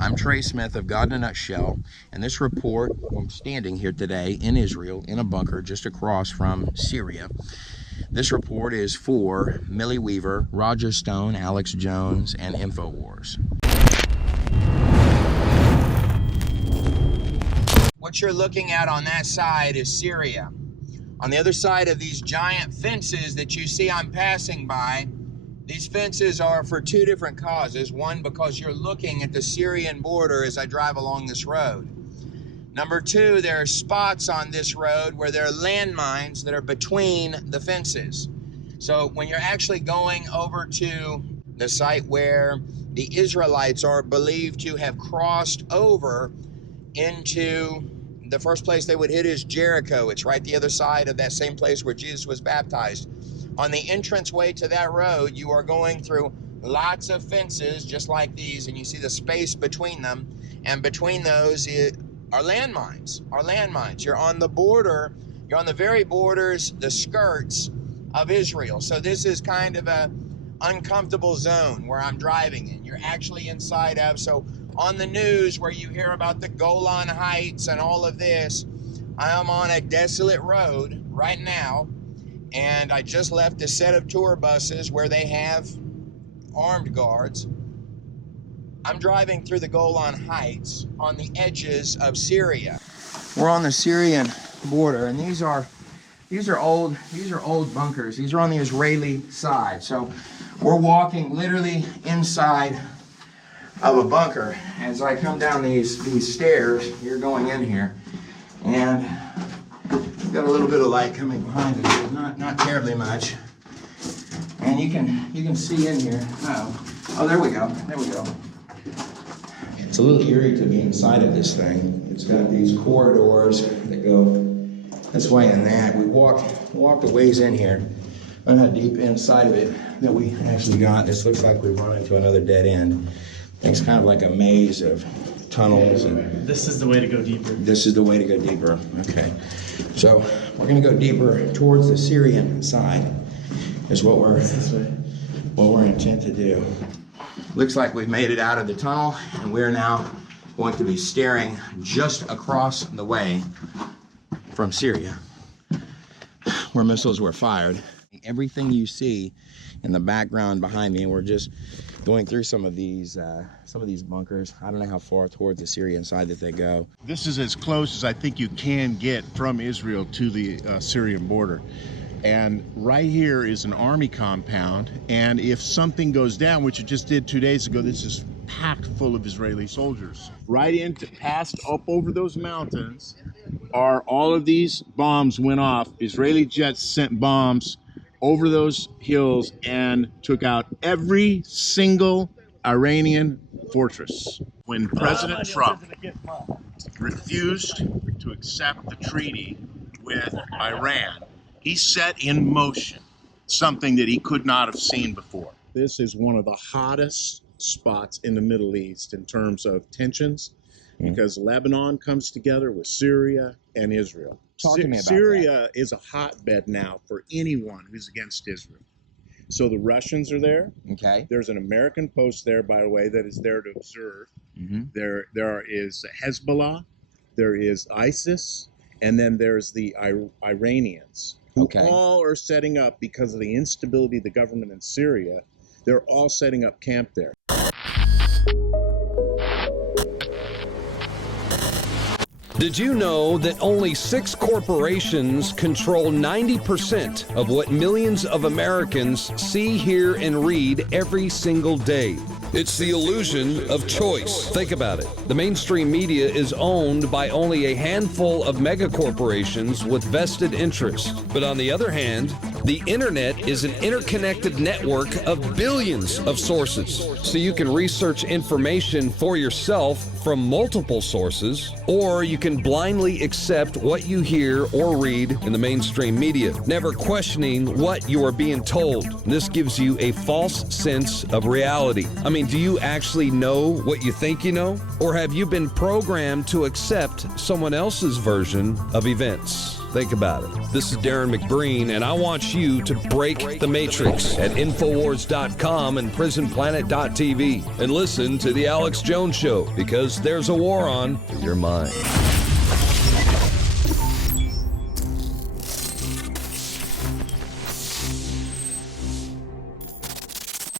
I'm Trey Smith of God in a Nutshell, and this report, I'm standing here today in Israel, in a bunker just across from Syria. This report is for Millie Weaver, Roger Stone, Alex Jones, and Infowars. What you're looking at on that side is Syria. On the other side of these giant fences that you see I'm passing by, these fences are for two different causes. One, because you're looking at the Syrian border as I drive along this road. Number two, there are spots on this road where there are landmines that are between the fences. So when you're actually going over to the site where the Israelites are believed to have crossed over into the first place they would hit is Jericho. It's right the other side of that same place where Jesus was baptized. On the entranceway to that road, you are going through lots of fences just like these, and you see the space between them, and between those are landmines. You're on the border, you're on the very borders, the skirts of Israel. So this is kind of a uncomfortable zone where I'm driving in. You're actually inside of, so on the news where you hear about the Golan Heights and all of this, I am on a desolate road right now, and I just left a set of tour buses where they have armed guards. I'm driving through the Golan Heights on the edges of Syria. We're on the Syrian border, and these are old bunkers. These are on the Israeli side. So we're walking literally inside of a bunker. As I come down these stairs, you're going in here, and we've got a little bit of light coming behind us, but not terribly much. And you can see in here. Oh, there we go. It's a little eerie to be inside of this thing. It's got these corridors that go this way and that. We walked a ways in here. I don't know how deep inside of it that we actually got. This looks like we've run into another dead end. It's kind of like a maze of tunnels. And this is the way to go deeper. This is the way to go deeper. Okay. So we're going to go deeper towards the Syrian side is what we're intent to do. Looks like we've made it out of the tunnel, and we're now going to be staring just across the way from Syria, where missiles were fired. Everything you see in the background behind me, and we're just going through some of these bunkers. I don't know how far towards the Syrian side that they go. This is as close as I think you can get from Israel to the Syrian border. And right here is an army compound, and if something goes down, which it just did 2 days ago, this is packed full of Israeli soldiers. Right past up over those mountains are all of these bombs went off. Israeli jets sent bombs over those hills and took out every single Iranian fortress. When President Trump refused to accept the treaty with Iran, he set in motion something that he could not have seen before. This is one of the hottest spots in the Middle East in terms of tensions, because Lebanon comes together with Syria and Israel. Talk to me about Syria is a hotbed now for anyone who's against Israel. So the Russians are there. Okay. There's an American post there, by the way, that is there to observe. Mm-hmm. There is Hezbollah, there is ISIS, and then there's the Iranians, who all are setting up, because of the instability of the government in Syria, they're all setting up camp there. Did you know that only 6 corporations control 90% of what millions of Americans see, hear, and read every single day? It's the illusion of choice. Think about it. The mainstream media is owned by only a handful of megacorporations with vested interests. But on the other hand, the internet is an interconnected network of billions of sources. So you can research information for yourself from multiple sources, or you can blindly accept what you hear or read in the mainstream media, never questioning what you are being told. This gives you a false sense of reality. I mean, do you actually know what you think you know? Or have you been programmed to accept someone else's version of events? Think about it. This is Darren McBreen, and I want you to break the matrix at infowars.com and prisonplanet.tv and listen to The Alex Jones Show, because there's a war on your mind.